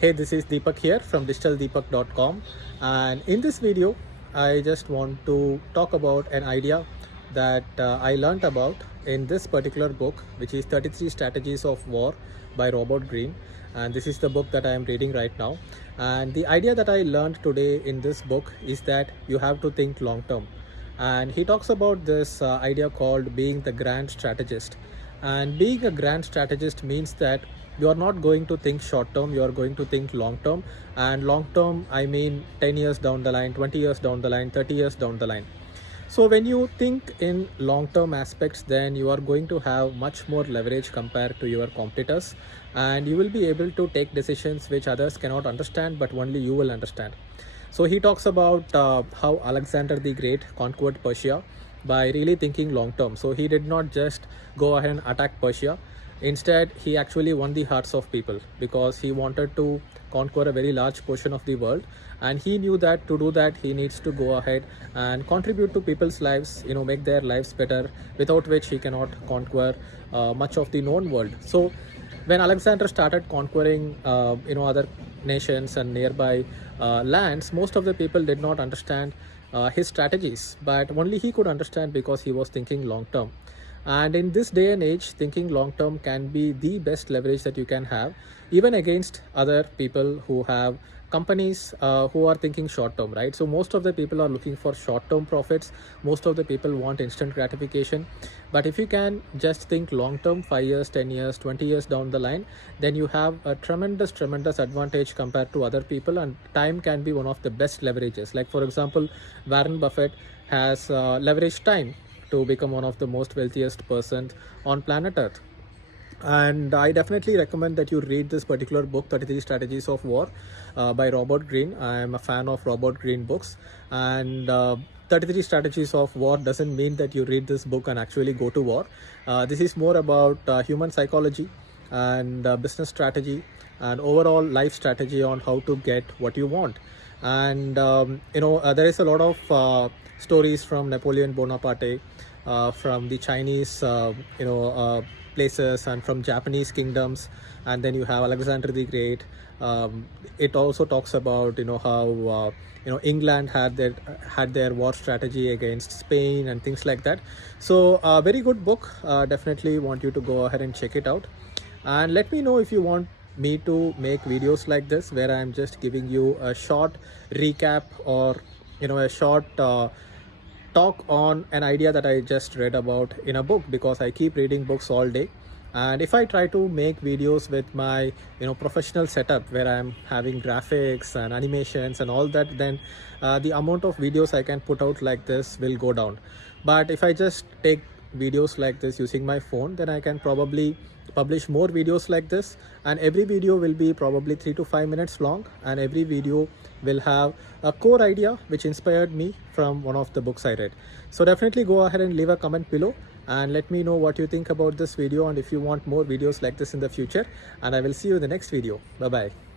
Hey, this is Deepak here from digitaldeepak.com, and in this video I just want to talk about an idea that I learned about in this particular book, which is 33 Strategies of War by Robert Greene. And this is the book that I am reading right now. And the idea that I learned today in this book is that you have to think long term. And he talks about this idea called being the grand strategist. And being a grand strategist means that you are not going to think short term, you are going to think long term. And long term, I mean 10 years down the line, 20 years down the line, 30 years down the line. So when you think in long term aspects, then you are going to have much more leverage compared to your competitors, and you will be able to take decisions which others cannot understand, but only you will understand. So he talks about how Alexander the Great conquered Persia by really thinking long term. So he did not just go ahead and attack Persia. Instead, he actually won the hearts of people because he wanted to conquer a very large portion of the world, and he knew that to do that he needs to go ahead and contribute to people's lives, make their lives better, without which he cannot conquer much of the known world. So when Alexander started conquering other nations and nearby lands, most of the people did not understand his strategies, but only he could understand because he was thinking long term. And in this day and age, thinking long term can be the best leverage that you can have, even against other people who have companies who are thinking short term, right? So most of the people are looking for short term profits. Most of the people want instant gratification. But if you can just think long term, 5 years, 10 years, 20 years down the line, then you have a tremendous advantage compared to other people. And time can be one of the best leverages. Like, for example, Warren Buffett has leveraged time to become one of the most wealthiest persons on planet Earth. And I definitely recommend that you read this particular book, 33 Strategies of War by Robert Greene. I am a fan of Robert Greene books. And 33 Strategies of War doesn't mean that you read this book and actually go to war. This is more about human psychology and business strategy and overall life strategy on how to get what you want. And there is a lot of stories from Napoleon Bonaparte, from the Chinese places, and from Japanese kingdoms, and then you have Alexander the Great. It also talks about how England had their war strategy against Spain and things like that. So very good book. Definitely want you to go ahead and check it out, and let me know if you want me to make videos like this where I'm just giving you a short recap or a short talk on an idea that I just read about in a book, because I keep reading books all day. And if I try to make videos with my professional setup where I'm having graphics and animations and all that, then the amount of videos I can put out like this will go down. But if I just take videos like this using my phone, then I can probably publish more videos like this, and every video will be probably 3 to 5 minutes long, and every video will have a core idea which inspired me from one of the books I read. So definitely go ahead and leave a comment below and let me know what you think about this video, and if you want more videos like this in the future. And I will see you in the next video. Bye bye.